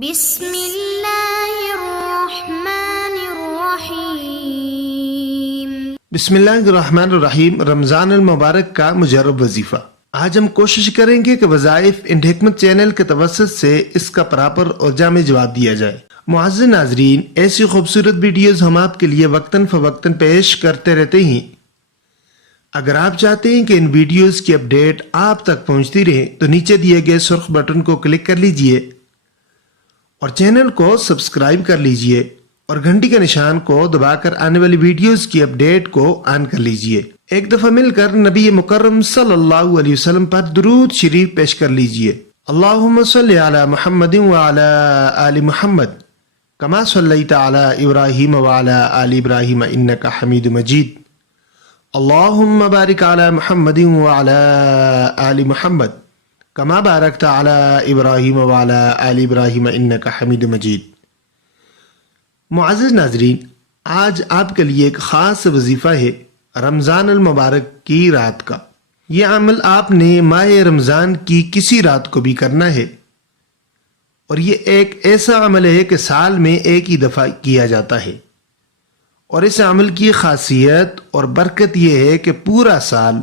بسم اللہ الرحمن الرحیم۔ بسم اللہ الرحمن الرحیم۔ رمضان المبارک کا مجرب وظیفہ۔ آج ہم کوشش کریں گے کہ وظائف اینڈ حکمت چینل کے توسط سے اس کا پراپر اور جامع جواب دیا جائے۔ معزز ناظرین، ایسی خوبصورت ویڈیوز ہم آپ کے لیے وقتاً فوقتاً پیش کرتے رہتے ہیں۔ اگر آپ چاہتے ہیں کہ ان ویڈیوز کی اپڈیٹ آپ تک پہنچتی رہے تو نیچے دیے گئے سرخ بٹن کو کلک کر لیجئے اور چینل کو سبسکرائب کر لیجئے اور گھنٹی کے نشان کو دبا کر آنے والی ویڈیوز کی اپڈیٹ کو آن کر لیجئے۔ ایک دفعہ مل کر نبی مکرم صلی اللہ علیہ وسلم پر درود شریف پیش کر لیجئے۔ اللہم صلی علی محمد وعلی آل محمد کما صلیت علی ابراہیم وعلی آل ابراہیم انکا حمید مجید۔ اللہم بارک علی محمد وعلی آل محمد کما بارکت علی ابراہیم وعلی آل ابراہیم انکا حمید مجید۔ معزز ناظرین، آج آپ کے لیے ایک خاص وظیفہ ہے رمضان المبارک کی رات کا۔ یہ عمل آپ نے ماہ رمضان کی کسی رات کو بھی کرنا ہے، اور یہ ایک ایسا عمل ہے کہ سال میں ایک ہی دفعہ کیا جاتا ہے، اور اس عمل کی خاصیت اور برکت یہ ہے کہ پورا سال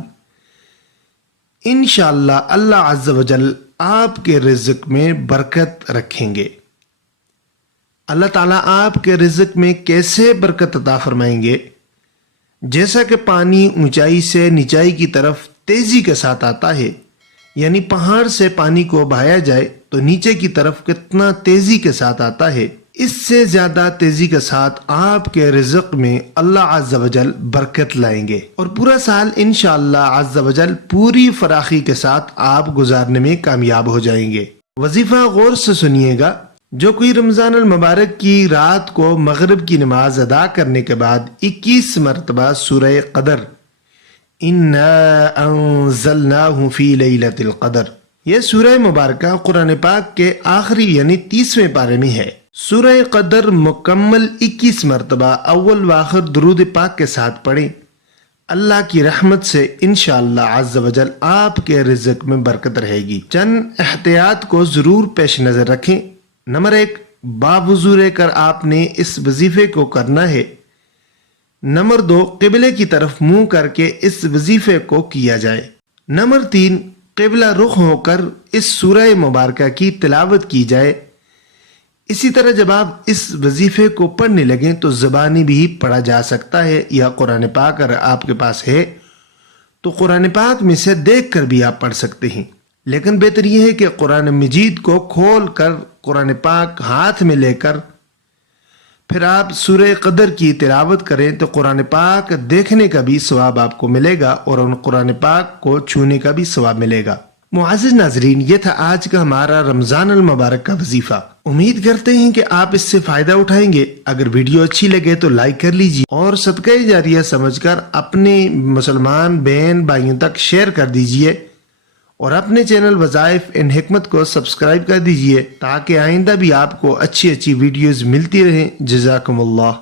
انشاءاللہ اللہ عز و جل آپ کے رزق میں برکت رکھیں گے۔ اللہ تعالیٰ آپ کے رزق میں کیسے برکت عطا فرمائیں گے؟ جیسا کہ پانی اونچائی سے نچائی کی طرف تیزی کے ساتھ آتا ہے، یعنی پہاڑ سے پانی کو بہایا جائے تو نیچے کی طرف کتنا تیزی کے ساتھ آتا ہے، اس سے زیادہ تیزی کے ساتھ آپ کے رزق میں اللہ عز و جل برکت لائیں گے، اور پورا سال انشاءاللہ عز و جل پوری فراخی کے ساتھ آپ گزارنے میں کامیاب ہو جائیں گے۔ وظیفہ غور سے سنیے گا۔ جو کوئی رمضان المبارک کی رات کو مغرب کی نماز ادا کرنے کے بعد 21 مرتبہ سورہ قدر اِنَّا أَنزَلْنَاهُ فِي لَيْلَةِ الْقَدْر، یہ سورہ مبارکہ قرآن پاک کے آخری یعنی 30ویں پارے میں ہے۔ سورہ قدر مکمل 21 مرتبہ اول و آخر درود پاک کے ساتھ پڑھیں۔ اللہ کی رحمت سے انشاءاللہ عز و جل آپ کے رزق میں برکت رہے گی۔ چند احتیاط کو ضرور پیش نظر رکھیں۔ نمبر 1، باوضو رہ کر آپ نے اس وظیفے کو کرنا ہے۔ نمبر 2، قبلے کی طرف منہ کر کے اس وظیفے کو کیا جائے۔ نمبر 3، قبلہ رخ ہو کر اس سورہ مبارکہ کی تلاوت کی جائے۔ اسی طرح جب آپ اس وظیفے کو پڑھنے لگیں تو زبانی بھی پڑھا جا سکتا ہے، یا قرآن پاک اگر آپ کے پاس ہے تو قرآن پاک میں سے دیکھ کر بھی آپ پڑھ سکتے ہیں، لیکن بہتر یہ ہے کہ قرآن مجید کو کھول کر قرآن پاک ہاتھ میں لے کر پھر آپ سورہ قدر کی تلاوت کریں تو قرآن پاک دیکھنے کا بھی ثواب آپ کو ملے گا اور ان قرآن پاک کو چھونے کا بھی ثواب ملے گا۔ معزز ناظرین، یہ تھا آج کا ہمارا رمضان المبارک کا وظیفہ۔ امید کرتے ہیں کہ آپ اس سے فائدہ اٹھائیں گے۔ اگر ویڈیو اچھی لگے تو لائک کر لیجیے اور صدقہ جاریہ سمجھ کر اپنے مسلمان بہن بھائیوں تک شیئر کر دیجیے، اور اپنے چینل وظائف اینڈ حکمت کو سبسکرائب کر دیجیے تاکہ آئندہ بھی آپ کو اچھی ویڈیوز ملتی رہیں۔ جزاکم اللہ۔